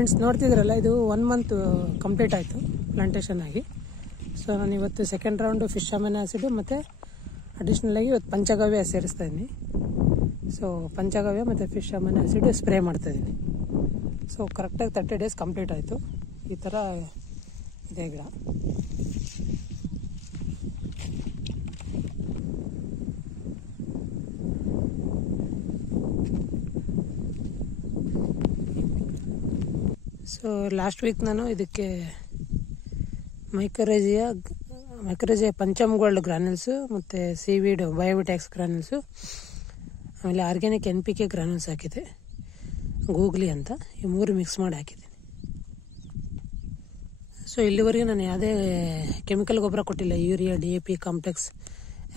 Friends ನೋಡ್ತಿದ್ರಲ್ಲ, ಇದು 1 month complete ಆಯಿತು plantation ಆಗಿ. ಸೊ ನಾನು ಇವತ್ತು second round fish amino acid ಮತ್ತು ಅಡಿಷ್ನಲ್ ಆಗಿ ಇವತ್ತು ಪಂಚಗವ್ಯ ಸೇರಿಸ್ತಾ ಇದ್ದೀನಿ. ಸೊ ಪಂಚಗವ್ಯ ಮತ್ತು ಫಿಶ್ ಅಮೈನೋ ಆ್ಯಸಿಡ್ ಸ್ಪ್ರೇ ಮಾಡ್ತಾಯಿದ್ದೀನಿ. ಸೊ ಕರೆಕ್ಟಾಗಿ 30 ಡೇಸ್ ಕಂಪ್ಲೀಟ್ ಆಯಿತು. ಈ ಥರ ಇದೆ ಗಿಡ. ಸೊ ಲಾಸ್ಟ್ ವೀಕ್ ನಾನು ಇದಕ್ಕೆ ಮೈಕೋರೈಜಿಯಾ ಪಂಚಮ್ ಗೋಲ್ಡ್ ಗ್ರಾನ್ಯೂಲ್ಸು ಮತ್ತು ಸೀವೀಡ್ ಬಯೋವಿಟ್ಯಾಕ್ಸ್ ಗ್ರಾನ್ಯೂಲ್ಸು, ಆಮೇಲೆ ಆರ್ಗ್ಯಾನಿಕ್ NPK ಗ್ರಾನ್ಯೂಲ್ಸ್ ಹಾಕಿದೆ, ಗೂಗ್ಲಿ ಅಂತ, ಈ 3 ಮಿಕ್ಸ್ ಮಾಡಿ ಹಾಕಿದ್ದೀನಿ. ಸೊ ಇಲ್ಲಿವರೆಗೆ ನಾನು ಯಾವುದೇ ಕೆಮಿಕಲ್ ಗೊಬ್ಬರ ಕೊಟ್ಟಿಲ್ಲ, ಯೂರಿಯಾ, DAP ಕಾಂಪ್ಲೆಕ್ಸ್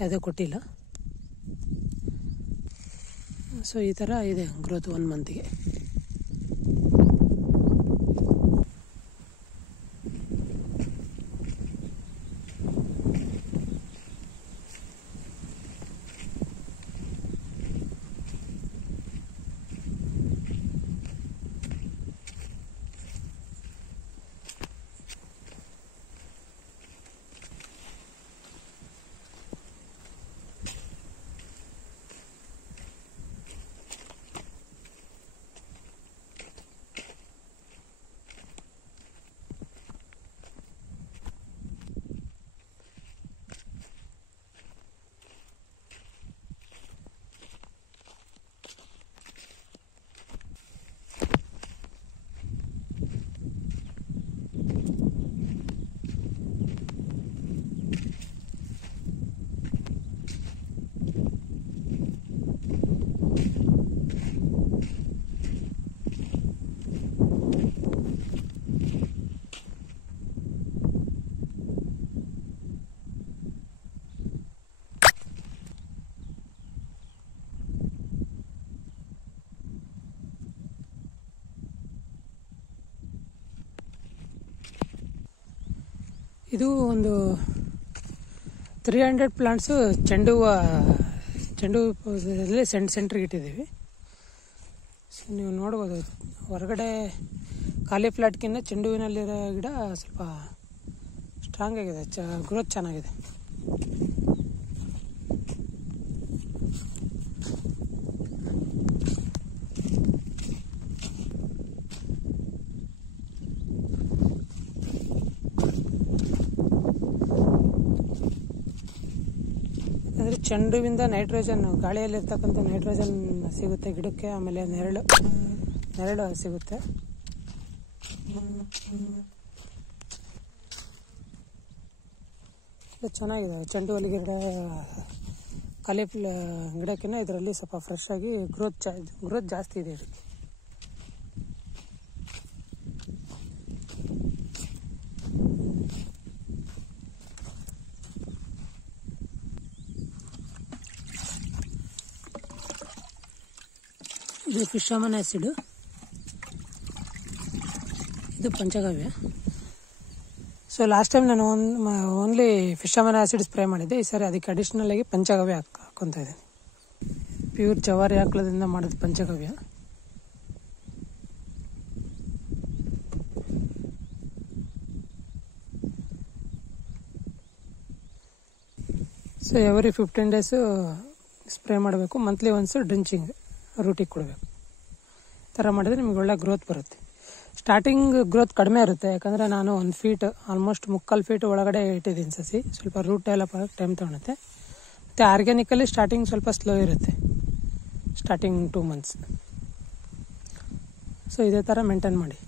ಯಾವುದೇ ಕೊಟ್ಟಿಲ್ಲ. ಸೊ ಈ ಥರ ಇದೆ ಗ್ರೋತ್ 1 ಮಂತ್ಗೆ. ಇದು ಒಂದು 300 ಪ್ಲಾಂಟ್ಸು ಚೆಂಡು ಹೂವಲ್ಲಿ ಸೆಂಟ್ರಿಗೆ ಇಟ್ಟಿದ್ದೀವಿ. ಸೊ ನೀವು ನೋಡ್ಬೋದು, ಹೊರಗಡೆ ಖಾಲಿ ಫ್ಲಾಟ್ಗಿಂತ ಚೆಂಡು ಹೂವಿನಲ್ಲಿರೋ ಗಿಡ ಸ್ವಲ್ಪ ಸ್ಟ್ರಾಂಗ್ ಆಗಿದೆ, ಗ್ರೋತ್ ಚೆನ್ನಾಗಿದೆ. ಅಂದರೆ ಚೆಂಡುವಿಂದ ನೈಟ್ರೋಜನ್, ಗಾಳಿಯಲ್ಲಿರ್ತಕ್ಕಂಥ ನೈಟ್ರೋಜನ್ ಸಿಗುತ್ತೆ ಗಿಡಕ್ಕೆ, ಆಮೇಲೆ ನೆರಳು ಸಿಗುತ್ತೆ. ಚೆನ್ನಾಗಿದೆ ಚೆಂಡು ಹೂವಿನ ಗಿಡ, ಖಾಲಿ ಗಿಡಕ್ಕಿಂತ ಇದರಲ್ಲಿ ಸ್ವಲ್ಪ ಫ್ರೆಶ್ ಆಗಿ ಗ್ರೋತ್ ಜಾಸ್ತಿ ಇದೆ ಇದಕ್ಕೆ. ಇದು ಫಿಶ್ ಅಮೈನೋ ಆ್ಯಸಿಡ್, ಇದು ಪಂಚಗವ್ಯ. ಸೊ ಲಾಸ್ಟ್ ಟೈಮ್ ನಾನು only fish amino acid spray ಮಾಡಿದ್ದೆ. ಈ ಸಾರಿ ಅದಕ್ಕೆ ಅಡಿಷ್ನಲ್ ಆಗಿ ಪಂಚಗವ್ಯ ಹಾಕ್ಕೊತಾ ಇದ್ದೀನಿ. ಪ್ಯೂರ್ ಜವಾರಿ ಆಕಳದಿಂದ ಮಾಡೋದು ಪಂಚಗವ್ಯ. ಸೊ ಎವ್ರಿ 15 ಡೇಸು ಸ್ಪ್ರೇ ಮಾಡಬೇಕು. ಮಂತ್ಲಿ ಒನ್ಸು ಡ್ರಿಂಚಿಂಗ್ ರೂಟಿಗೆ ಕೊಡಬೇಕು. ಈ ಥರ ಮಾಡಿದರೆ ನಿಮಗೆ ಒಳ್ಳೆ ಗ್ರೋತ್ ಬರುತ್ತೆ. ಸ್ಟಾರ್ಟಿಂಗ್ ಗ್ರೋತ್ ಕಡಿಮೆ ಇರುತ್ತೆ, ಯಾಕಂದರೆ ನಾನು 1 ಫೀಟ್ ಆಲ್ಮೋಸ್ಟ್ 3/4 ಫೀಟ್ ಒಳಗಡೆ ಇಟ್ಟಿದ್ದೀನಿ ಸಸಿ. ಸ್ವಲ್ಪ ರೂಟ್ ಡೆವಲಪ್ ಆಗೋಕ್ಕೆ ಟೈಮ್ ತೊಗೊಳುತ್ತೆ. ಮತ್ತು ಆರ್ಗ್ಯಾನಿಕಲ್ಲಿ ಸ್ಟಾರ್ಟಿಂಗ್ ಸ್ವಲ್ಪ ಸ್ಲೋ ಇರುತ್ತೆ, ಸ್ಟಾರ್ಟಿಂಗ್ 2 ಮಂತ್ಸ್. ಸೊ ಇದೇ ಥರ ಮೇಂಟೈನ್ ಮಾಡಿ.